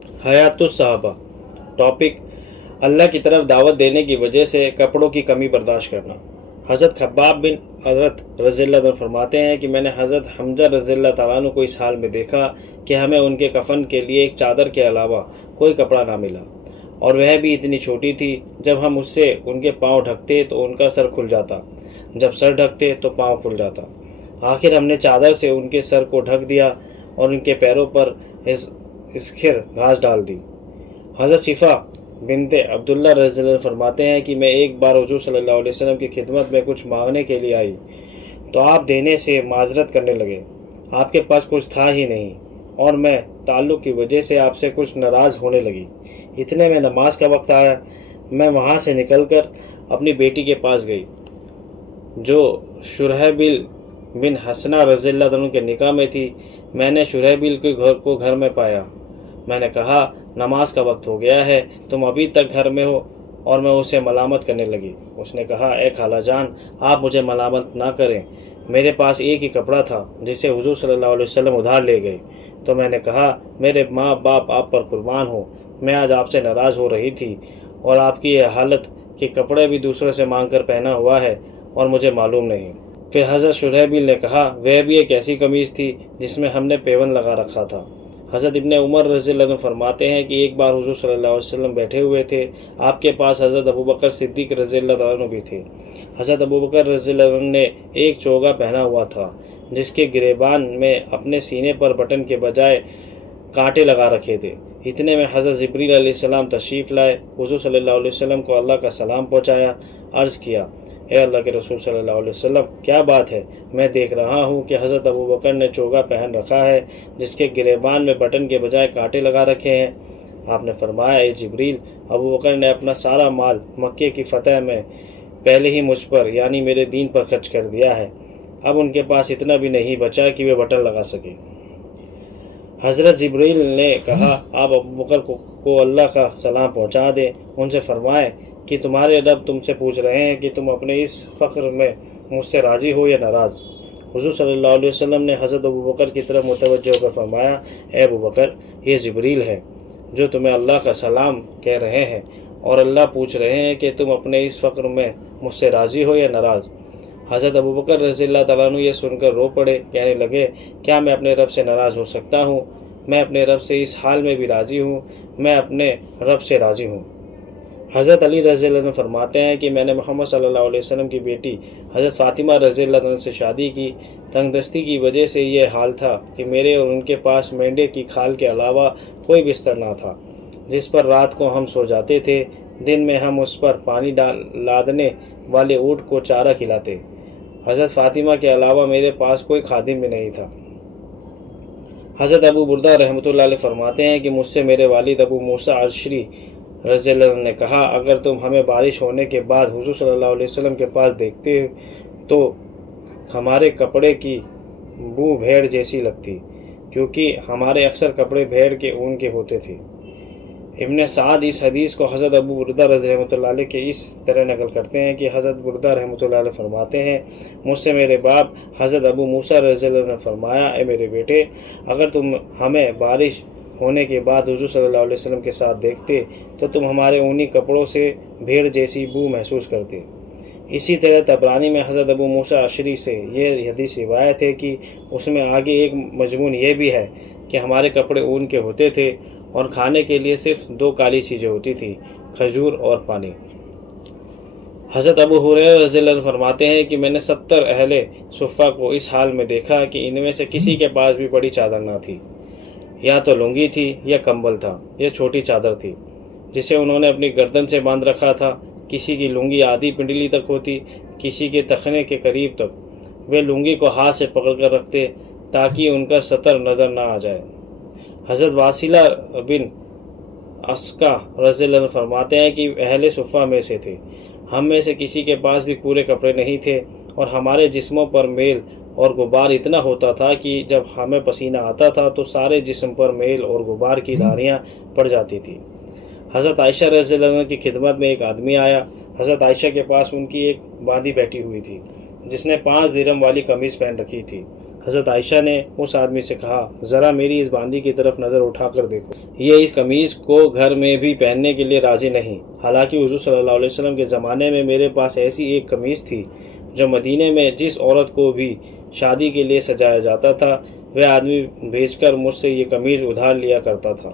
हयात सहाबा। टॉपिक: अल्लाह की तरफ दावत देने की वजह से कपड़ों की कमी बर्दाश्त करना। हज़रत खब्बाब बिन अरत रज़ियल्लाहु अन्हु फरमाते हैं कि मैंने हज़रत हमजा रज़ियल्लाहु ताला अन्हु को इस हाल में देखा कि हमें उनके कफन के लिए एक चादर के अलावा कोई कपड़ा ना मिला, और वह भी इतनी छोटी थी। जब हम उससे उनके पाँव ढकते तो उनका सर खुल जाता, जब सर ढकते तो पाँव खुल जाता। आखिर हमने चादर से उनके सर को ढक दिया और उनके पैरों पर इसखिर घास डाल दी। हज़रत शिफा बिनते अब्दुल्ला रज़ियल्लाहु फरमाते हैं कि मैं एक बार हुज़ूर सल्लल्लाहु अलैहि वसल्लम की खिदमत में कुछ मांगने के लिए आई तो आप देने से माजरत करने लगे। आपके पास कुछ था ही नहीं और मैं ताल्लुक़ की वजह से आपसे कुछ नाराज़ होने लगी। इतने में नमाज का वक्त आया। मैं वहाँ से निकलकर अपनी बेटी के पास गई जो शुरहबिल बिन हसना रज़ियल्लाहु अन्हु के निकाह में थी। मैंने शुरहबिल के घर को घर में पाया। मैंने कहा, नमाज का वक्त हो गया है, तुम अभी तक घर में हो, और मैं उसे मलामत करने लगी। उसने कहा, ए खाला जान, आप मुझे मलामत ना करें, मेरे पास एक ही कपड़ा था जिसे हुजूर सल्लल्लाहु अलैहि वसल्लम उधार ले गए। तो मैंने कहा, मेरे माँ बाप आप पर कुर्बान हो, मैं आज आपसे नाराज़ हो रही थी और आपकी यह हालत कि कपड़े भी दूसरों से मांग कर पहना हुआ है और मुझे मालूम नहीं। फिर हज़रत शुरहबिल ने कहा, वह भी एक ऐसी कमीज़ थी जिसमें हमने पेवन लगा रखा था। हज़रत इब्ने उमर रज़ियल्लाहु अन्हु फरमाते हैं कि एक बार हुज़ूर सल्लल्लाहु अलैहि वसल्लम बैठे हुए थे। आपके पास हज़रत अबू बकर सिद्दीक़ रज़ियल्लाहु अन्हु भी थे। हज़रत अबू बकर रज़ियल्लाहु अन्हु ने एक चोगा पहना हुआ था जिसके गिरेबान में अपने सीने पर बटन के बजाय कांटे लगा रखे थे। इतने में हज़रत जिब्रील अलैहिस्सलाम तशरीफ़ लाए। हुज़ूर सल्लल्लाहु अलैहि वसल्लम को अल्लाह का सलाम पहुँचाया। अर्ज़ किया, ए अल्लाह के रसूल सल्लल्लाहु अलैहि वसल्लम, क्या बात है? मैं देख रहा हूँ कि हज़रत अबू बकर ने चोगा पहन रखा है जिसके गिरेबान में बटन के बजाय कांटे लगा रखे हैं। आपने फरमाया, ए जिब्रील, अबू बकर ने अपना सारा माल मक्के की फ़तह में पहले ही मुझ पर यानी मेरे दीन पर खर्च कर दिया है। अब उनके पास इतना भी नहीं बचा कि वे बटन लगा सके। हज़रत जिब्रील ने कहा, आप अबू बकर को अल्लाह का सलाम पहुँचा दें। उनसे फरमाएं कि तुम्हारे रब तुमसे पूछ रहे हैं कि तुम अपने इस फ़ख्र में मुझसे राज़ी हो या नाराज़। हुज़ूर सल्लल्लाहु अलैहि वसल्लम ने हज़रत अबू बकर की तरफ मुतवज्जो होकर फरमाया, ए अबू बकर, ये जिब्रील है जो तुम्हें अल्लाह का सलाम कह रहे हैं और अल्लाह पूछ रहे हैं कि तुम अपने इस फ़ख्र में मुझसे राज़ी हो या नाराज़। हज़रत अबू बकर रज़ियल्लाहु ताला अन्हु ये सुनकर रो पड़े। कहने लगे, क्या मैं अपने रब से नाराज़ हो सकता हूँ? मैं अपने रब से इस हाल में भी राज़ी हूँ, मैं अपने रब से राज़ी हूँ। हज़रत अली रज़ियल्लाहु अन्हु फरमाते हैं कि मैंने मोहम्मद सल्लल्लाहु अलैहि वसल्लम की बेटी हज़रत फ़ातिमा रज़ियल्लाहु अन्हा से शादी की। तंगदस्ती की वजह से ये हाल था कि मेरे और उनके पास मेंढे की खाल के अलावा कोई बिस्तर ना था जिस पर रात को हम सो जाते थे। दिन में हम उस पर पानी लादने वाले ऊँट को चारा खिलाते। हज़रत फ़ातिमा के अलावा मेरे पास कोई खादिम भी नहीं था। हज़रत अबू बुर्दा रहमतुल्लाह अलैह फरमाते हैं कि मुझसे मेरे वालिद अबू मूसा अशरी रज़ियल्लाहु अन्हु ने कहा, अगर तुम हमें बारिश होने के बाद हुज़ूर सल्लल्लाहु अलैहि वसल्लम के पास देखते तो हमारे कपड़े की बू भेड़ जैसी लगती, क्योंकि हमारे अक्सर कपड़े भेड़ के ऊन के होते थे। इब्ने साद इस हदीस को हज़रत अबू बुर्दा रहमतुल्लाह अलैह के इस तरह नकल करते हैं कि हज़रत बुर्दा रहमतुल्लाह अलैह फरमाते हैं, मुझसे मेरे बाप हज़रत अबू मूसा रज़ियल्लाहु अन्हु ने फरमाया, ए मेरे बेटे, अगर तुम हमें बारिश होने के बाद हुज़ूर सल्लल्लाहु अलैहि वसल्लम के साथ देखते तो तुम हमारे ऊनी कपड़ों से भेड़ जैसी बू महसूस करते। इसी तरह तबरानी में हज़रत अबू मूसा अशरी से ये हदीस रिवायत है कि उसमें आगे एक मजमून ये भी है कि हमारे कपड़े ऊन के होते थे और खाने के लिए सिर्फ दो काली चीज़ें होती थी, खजूर और पानी। हज़रत अबू हुरैरा रज़ियल्लाहु अन्हु फरमाते हैं कि मैंने 70 अहले सुफ़ा को इस हाल में देखा कि इनमें से किसी के पास भी बड़ी चादर ना थी, या तो लुंगी थी या कंबल था, यह छोटी चादर थी जिसे उन्होंने अपनी गर्दन से बांध रखा था। किसी की लुंगी आधी पिंडली तक होती, किसी के तखने के करीब तक। वे लुंगी को हाथ से पकड़कर रखते ताकि उनका सतर नज़र ना आ जाए। हज़रत वासिला बिन अस्का रज़ियल्लाहु अन्हु फरमाते हैं कि अहले सुफ़ा में से थे। हम में से किसी के पास भी पूरे कपड़े नहीं थे और हमारे जिस्मों पर मेल और गुबार इतना होता था कि जब हमें पसीना आता था तो सारे जिस्म पर मेल और गुबार की धारियाँ पड़ जाती थी। हज़रत आयशा रज़ियल्लाहु अन्हा की खिदमत में एक आदमी आया। हज़रत आयशा के पास उनकी एक बांदी बैठी हुई थी जिसने 5 दिरहम वाली कमीज़ पहन रखी थी। حضرت عائشہ نے اس آدمی سے کہا ذرا میری اس باندی کی طرف نظر اٹھا کر دیکھو، یہ اس قمیض کو گھر میں بھی پہننے کے لیے راضی نہیں۔ حالانکہ حضور صلی اللہ علیہ وسلم کے زمانے میں میرے پاس ایسی ایک قمیض تھی جو مدینے میں جس عورت کو بھی شادی کے لیے سجایا جاتا تھا وہ آدمی بھیج کر مجھ سے یہ قمیض ادھار لیا کرتا تھا۔